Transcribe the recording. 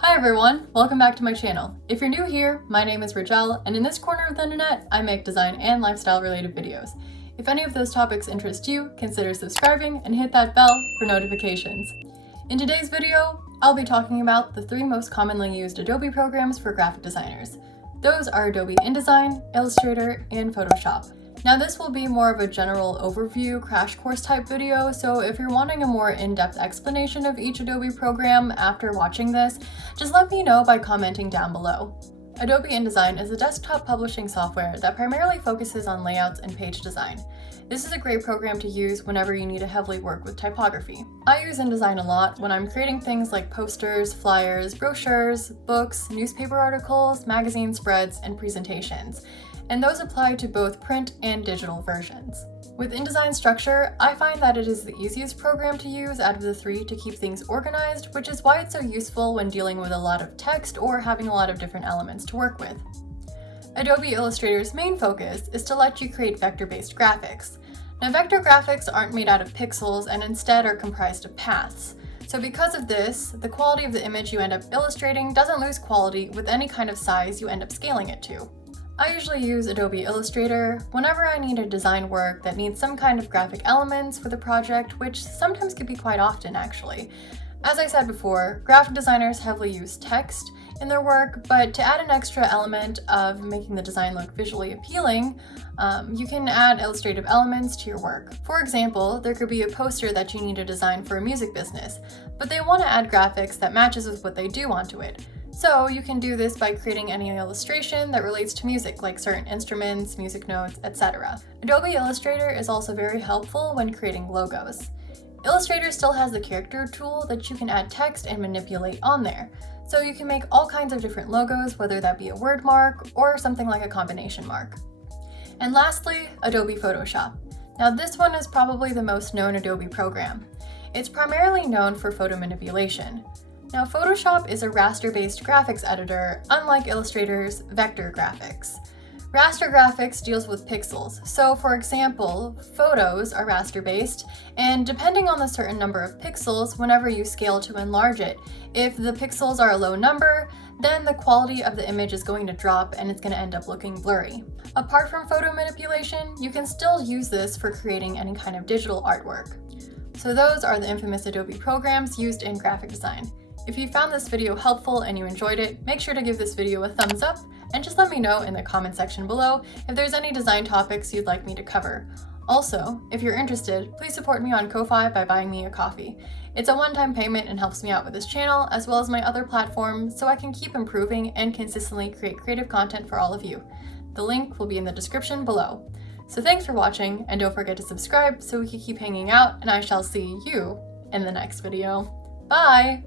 Hi everyone, welcome back to my channel. If you're new here, my name is Rachel, and in this corner of the internet, I make design and lifestyle related videos. If any of those topics interest you, consider subscribing and hit that bell for notifications. In today's video, I'll be talking about the 3 most commonly used Adobe programs for graphic designers. Those are Adobe InDesign, Illustrator, and Photoshop. Now this will be more of a general overview crash course type video, so if you're wanting a more in-depth explanation of each Adobe program after watching this, just let me know by commenting down below. Adobe InDesign is a desktop publishing software that primarily focuses on layouts and page design. This is a great program to use whenever you need to heavily work with typography. I use InDesign a lot when I'm creating things like posters, flyers, brochures, books, newspaper articles, magazine spreads, and presentations. And those apply to both print and digital versions. With InDesign structure, I find that it is the easiest program to use out of the 3 to keep things organized, which is why it's so useful when dealing with a lot of text or having a lot of different elements to work with. Adobe Illustrator's main focus is to let you create vector-based graphics. Now, vector graphics aren't made out of pixels and instead are comprised of paths. So because of this, the quality of the image you end up illustrating doesn't lose quality with any kind of size you end up scaling it to. I usually use Adobe Illustrator whenever I need a design work that needs some kind of graphic elements for the project, which sometimes can be quite often actually. As I said before, graphic designers heavily use text in their work, but to add an extra element of making the design look visually appealing, you can add illustrative elements to your work. For example, there could be a poster that you need to design for a music business, but they want to add graphics that matches with what they do onto it. So you can do this by creating any illustration that relates to music, like certain instruments, music notes, etc. Adobe Illustrator is also very helpful when creating logos. Illustrator still has the character tool that you can add text and manipulate on there. So you can make all kinds of different logos, whether that be a word mark or something like a combination mark. And lastly, Adobe Photoshop. Now this one is probably the most known Adobe program. It's primarily known for photo manipulation. Now, Photoshop is a raster-based graphics editor, unlike Illustrator's vector graphics. Raster graphics deals with pixels, so for example, photos are raster-based, and depending on the certain number of pixels, whenever you scale to enlarge it, if the pixels are a low number, then the quality of the image is going to drop and it's going to end up looking blurry. Apart from photo manipulation, you can still use this for creating any kind of digital artwork. So those are the infamous Adobe programs used in graphic design. If you found this video helpful and you enjoyed it, make sure to give this video a thumbs up and just let me know in the comment section below if there's any design topics you'd like me to cover. Also, if you're interested, please support me on Ko-Fi by buying me a coffee. It's a one-time payment and helps me out with this channel as well as my other platforms so I can keep improving and consistently create creative content for all of you. The link will be in the description below. So thanks for watching and don't forget to subscribe so we can keep hanging out and I shall see you in the next video. Bye!